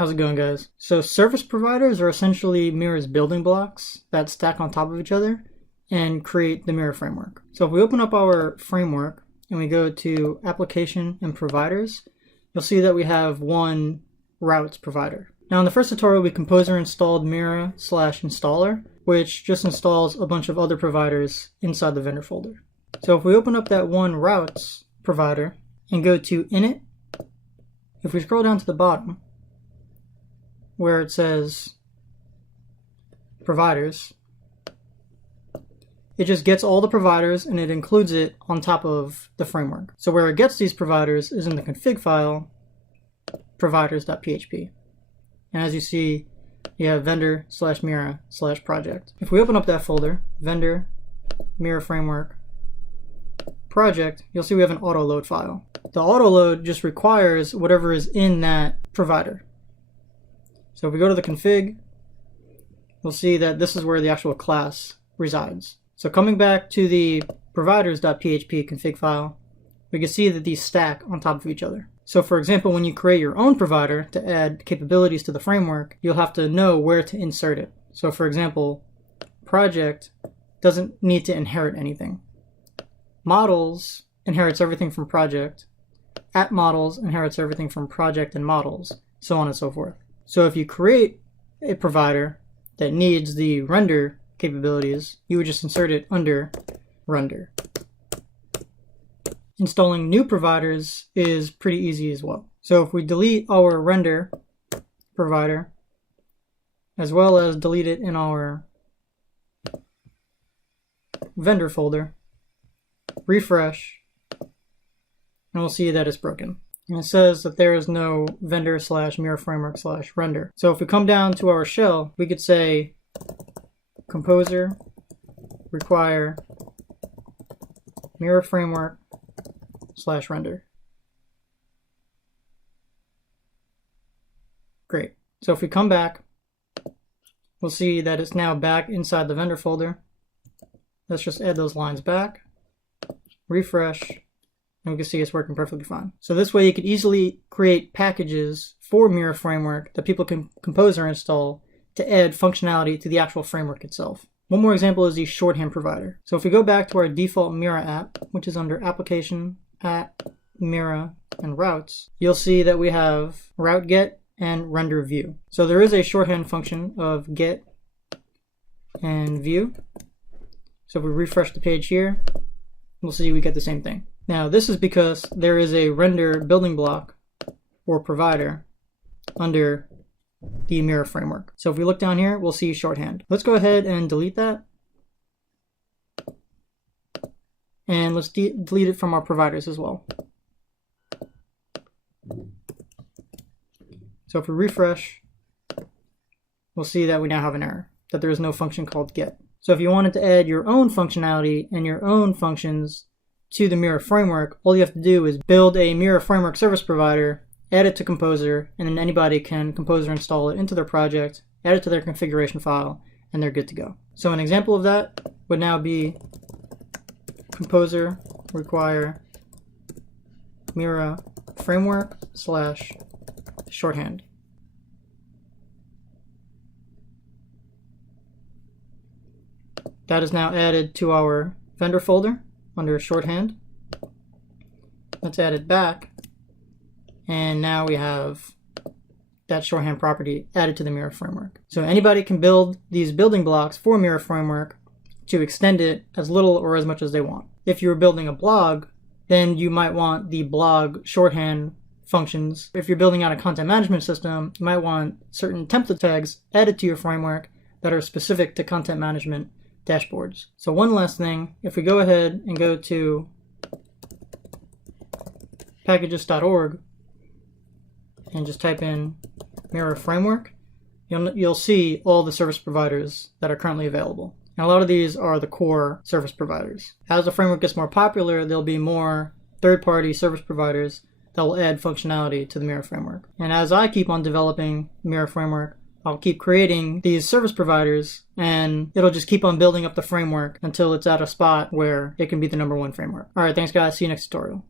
How's it going, guys? So service providers are essentially Mira's building blocks that stack on top of each other and create the Mira framework. So if we open up our framework and we go to Application and Providers, you'll see that we have one routes provider. Now in the first tutorial, we composer installed Mira/installer, which just installs a bunch of other providers inside the vendor folder. So if we open up that one routes provider and go to init, if we scroll down to the bottom where it says providers, it just gets all the providers and it includes it on top of the framework. So where it gets these providers is in the config file providers.php. And as you see, you have vendor/Mira/project. If we open up that folder, vendor, Mira Framework, project, you'll see we have an autoload file. The autoload just requires whatever is in that provider. So if we go to the config, we'll see that this is where the actual class resides. So coming back to the providers.php config file, we can see that these stack on top of each other. So for example, when you create your own provider to add capabilities to the framework, you'll have to know where to insert it. So for example, project doesn't need to inherit anything. Models inherits everything from project. @models inherits everything from project and models, so on and so forth. So if you create a provider that needs the render capabilities, you would just insert it under render. Installing new providers is pretty easy as well. So if we delete our render provider, as well as delete it in our vendor folder, refresh, and we'll see that it's broken. And it says that there is no vendor/Mira Framework/render. So if we come down to our shell, we could say composer require Mira Framework/render. Great. So if we come back, we'll see that it's now back inside the vendor folder. Let's just add those lines back, refresh, and we can see it's working perfectly fine. So this way you could easily create packages for Mira Framework that people can compose or install to add functionality to the actual framework itself. One more example is the Shorthand Provider. So if we go back to our default Mira app, which is under Application, Mira, and Routes, you'll see that we have route get and render view. So there is a shorthand function of get and view. So if we refresh the page here, we'll see we get the same thing. Now this is because there is a render building block or provider under the Mira framework. So if we look down here, we'll see shorthand. Let's go ahead and delete that. And let's delete it from our providers as well. So if we refresh, we'll see that we now have an error, that there is no function called get. So if you wanted to add your own functionality and your own functions to the Mira framework, all you have to do is build a Mira framework service provider, add it to Composer, and then anybody can Composer install it into their project, add it to their configuration file, and they're good to go. So an example of that would now be Composer require Mira Framework/shorthand. That is now added to our vendor folder under shorthand. Let's add it back. And now we have that shorthand property added to the Mira framework. So anybody can build these building blocks for Mira framework to extend it as little or as much as they want. If you're building a blog, then you might want the blog shorthand functions. If you're building out a content management system, you might want certain template tags added to your framework that are specific to content management dashboards. So one last thing, if we go ahead and go to packages.org and just type in Mira Framework, you'll see all the service providers that are currently available. And a lot of these are the core service providers. As the framework gets more popular, there'll be more third-party service providers that will add functionality to the Mira Framework. And as I keep on developing Mira Framework, I'll keep creating these service providers, and it'll just keep on building up the framework until it's at a spot where it can be the #1 framework. All right, thanks guys. See you next tutorial.